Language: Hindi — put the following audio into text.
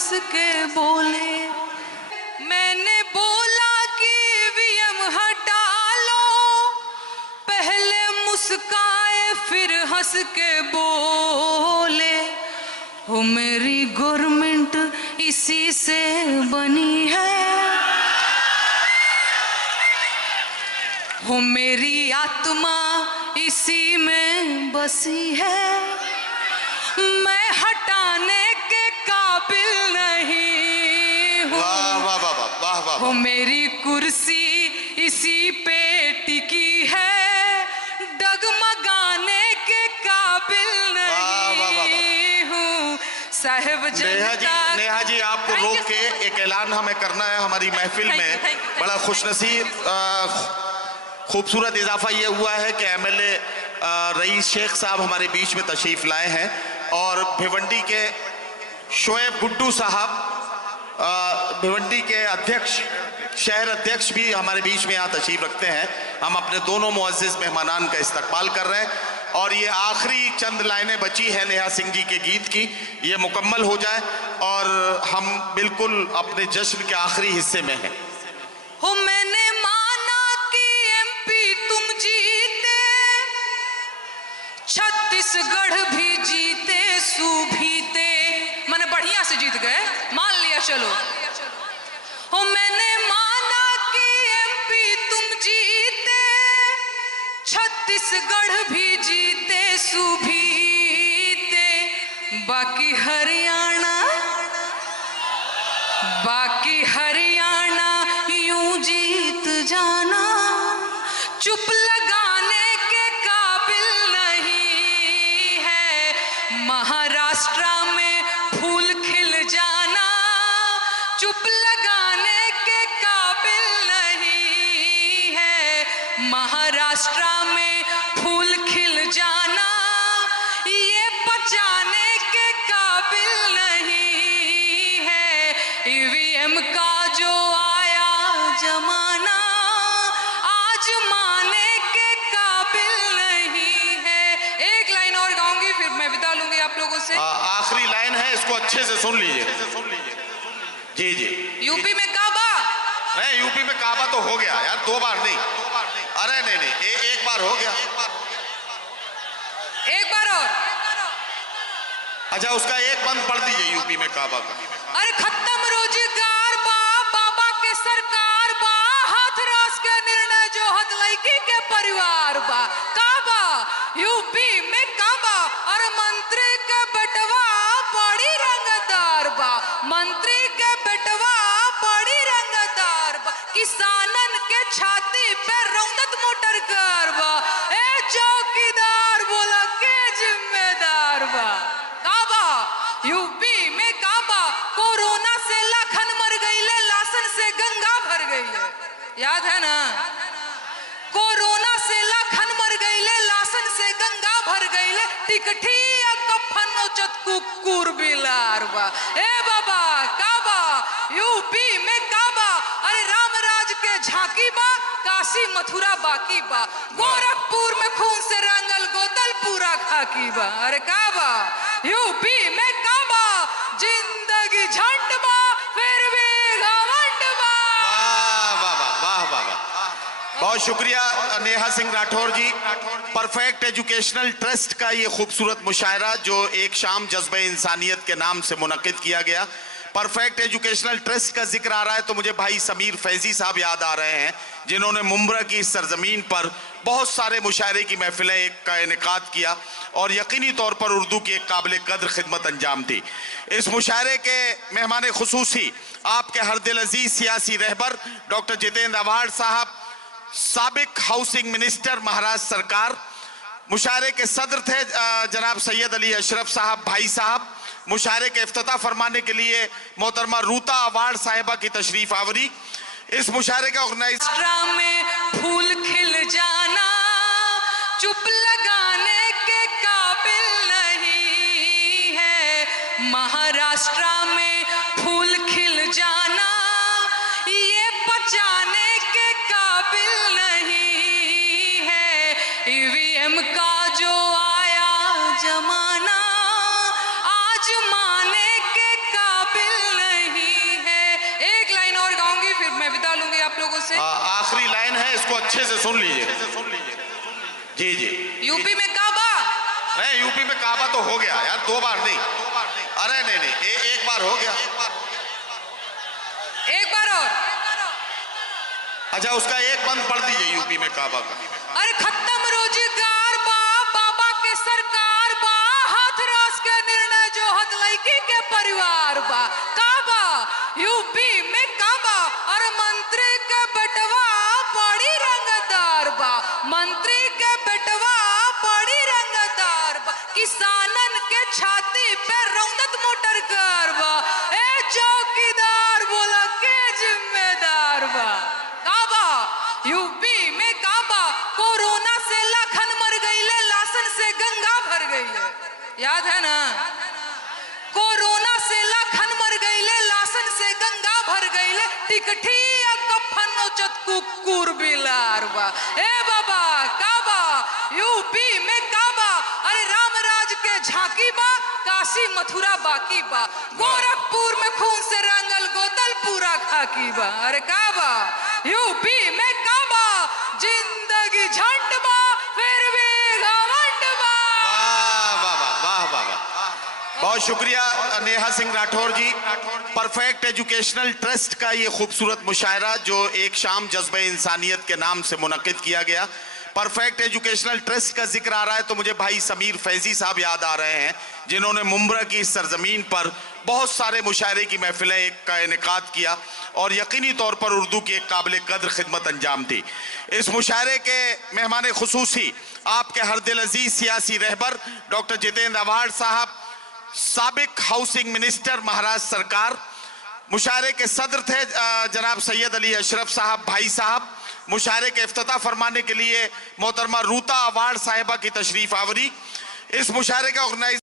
हंस के बोले। मैंने बोला कि ईवीएम हटा लो, पहले मुस्काए फिर हंस के बोले, हो मेरी गवर्नमेंट इसी से बनी है, हो मेरी आत्मा इसी में बसी है, मैं हटाने के काबिल नहीं हूँ। वाह वाह वाह वाह वाह। हो मेरी कुर्सी इसी पे टिकी है, डगमगाने के काबिल नहीं हूँ। साहब नेहा जी आपको रोक के एक ऐलान हमें करना है हमारी महफिल में। बड़ा खुशनसीब खूबसूरत इजाफा ये हुआ है कि एमएलए रईस शेख साहब हमारे बीच में तशरीफ लाए हैं और भिवंडी के शोएब गुड्डू साहब भिवंडी के अध्यक्ष शहर अध्यक्ष भी हमारे बीच में यहाँ तशरीफ रखते हैं। हम अपने दोनों मुअज़्ज़िज़ मेहमानान का इस्तकबाल कर रहे हैं और ये आखिरी चंद लाइनें बची है नेहा सिंह जी के गीत की, ये मुकम्मल हो जाए और हम बिल्कुल अपने जश्न के आखिरी हिस्से में हैं। हो मैंने माना कि एमपी तुम जीते, छत्तीसगढ़ भी जीते, सूबीते, मैंने बढ़िया से जीत गए, मान लिया चलो। हो मैंने माना कि एमपी तुम जीते, छत्तीसगढ़ भी जीते, सूबीते, बाकी हरियाणा यूं जीत जाना, चुप लगाने के काबिल नहीं है, महाराष्ट्र में फूल खिल जाना, चुप लगाने के काबिल नहीं है, महाराष्ट्र में फूल खिल जाना, ये बचाने के काबिल नहीं है, ईवीएम का जो आया जमाना, आज माने के काबिल नहीं है। एक लाइन और गाऊंगी फिर मैं विदा लूंगी आप लोगों से। आखिरी लाइन है, इसको अच्छे से सुन लीजिए। जी जी। यूपी में काबा, नहीं यूपी में काबा तो हो गया यार, 2 बार नहीं। अरे नहीं एक बार हो गया। एक बार और। अच्छा उसका एक बंद पढ़ दीजिए यूपी में काबा का। अरे खत्म रोजगार बा, बाबा के सरकार बा, हाथरस के निर्णय जो हद लड़की के परिवार बा, काबा यूपी में काबा, और मंत्री के बेटवा बड़ी रंगदार बा, मंत्री के बेटवा बड़ी रंगदार बा, किसानन के छाती पे रौदत मोटर कार बा, ए चौकीदार बोला के जिम्मेदार बा, काबा यूपी में काबा, कोरोना से लाखन मर गईले, लाशन से गंगा भर गईले, याद है ना, कोरोना से लाखन मर गईले, लाशन से गंगा भर गईले, टिकठी कफन नोचत कुकुर बिलार बा, ए बाबा काबा यूपी में काबा, अरे रामराज के झांकी बा, काशी मथुरा बाकी बा, गोरखपुर में खून से रंगल गोतल पूरा खाकी बा, अरे काबा यूपी में काबा, जिंदगी झंड बा फिर भी घमंड बा। वाह वाह वाह। बहुत शुक्रिया नेहा सिंह राठौर जी। परफेक्ट एजुकेशनल ट्रस्ट का ये खूबसूरत मुशायरा जो एक शाम जज्बे इंसानियत के नाम से मुनक्किद किया गया, परफेक्ट एजुकेशनल ट्रस्ट का जिक्र आ रहा है तो मुझे भाई समीर फैजी साहब याद आ रहे हैं जिन्होंने मुंब्रा की इस सरजमीन पर बहुत सारे मुशायरे की महफिलें का इनेकाद किया और यकीनी तौर पर उर्दू की एक काबिल कद्र खिदमत अंजाम दी। इस मुशायरे के मेहमान खुसूसी आपके हर दिल अजीज सियासी रहबर डॉक्टर जितेंद्र अवार्ड साहब, साबिक हाउसिंग मिनिस्टर महाराष्ट्र सरकार, मुशायरे के सदर थे जनाब सैयद अली अशरफ साहब भाई साहब। मुशायरे के इफ्तिताह फरमाने के लिए मोहतरमा रूता अवार्ड साहिबा की तशरीफ आवरी। इस मुशायरे का ऑर्गेनाइजर में फूल खिल जाना, चुप लगाने के काबिल नहीं है, महाराष्ट्र में फूल खिल जाना, ये बचाने के काबिल नहीं है, ईवीएम का जो आया जमाना, आज माने के काबिल है, इसको अच्छे से सुन लीजिए। जी जी। यूपी में काबा। नहीं, यूपी में काबा तो हो गया यार, 2 बार नहीं। अरे नहीं नहीं, एक बार हो गया। एक बार और। अच्छा, उसका एक बंद पढ़ दीजिए यूपी में काबा का। अरे खत्म रोजगार बा, बाबा के सरकार बा, हाथरस के निर्णय जो हत लड़की के परिवार बा। काबा यूपी में काबा। और मंत्री के बेटवा बड़ी रंगदार बा, मंत्री के बेटवा बड़ी रंगदार बा। किसानन के छाती पे रौदत मोटर कार बा। ए चौकीदार बोला के जिम्मेदार बा। काबा यूपी में काबा। कोरोना से लाखन मर गईले, लाशन से गंगा भर गईले। याद है ना? कोरोना से लाखन मर गईले, लाशन से गंगा भर गईले। टिकठी कफन नोचत कुकुर बिलार बा। ए बाबा काबा यूपी में काबा। अरे रामराज के झांकी बा, काशी मथुरा बाकी बा। गोरखपुर में खून से रंगल गोदल पूरा खाकी बा। अरे काबा यूपी में काबा। जिंदगी झंड बा, फिर भी घमंड बा। वाह वाह वाह वाह वाह। बहुत शुक्रिया नेहा सिंह राठौर जी। परफेक्ट एजुकेशनल ट्रस्ट का ये खूबसूरत मुशायरा जो एक शाम जज्बे इंसानियत के नाम से मुनक्किद किया गया। परफेक्ट एजुकेशनल ट्रस्ट का जिक्र आ रहा है तो मुझे भाई समीर फैजी साहब याद आ रहे हैं, जिन्होंने मुंब्रा की इस सरजमीन पर बहुत सारे मुशायरे की महफिलें का इनेकाद किया और यकीनी तौर पर उर्दू की एक काबिल कद्र खिदमत अंजाम दी। इस मुशायरे के मेहमान खुसूसी आपके हर दिल अजीज सियासी रहबर डॉक्टर जितेंद्र अवार्ड साहब, साबिक हाउसिंग मिनिस्टर महाराष्ट्र सरकार। मुशायरे के सदर थे जनाब सैयद अली अशरफ साहब भाई साहब। मुशायरे के इफ्तिताह फरमाने के लिए मोहतरमा रूता अवार्ड साहिबा की तशरीफ आवरी। इस मुशायरे का ऑर्गेनाइज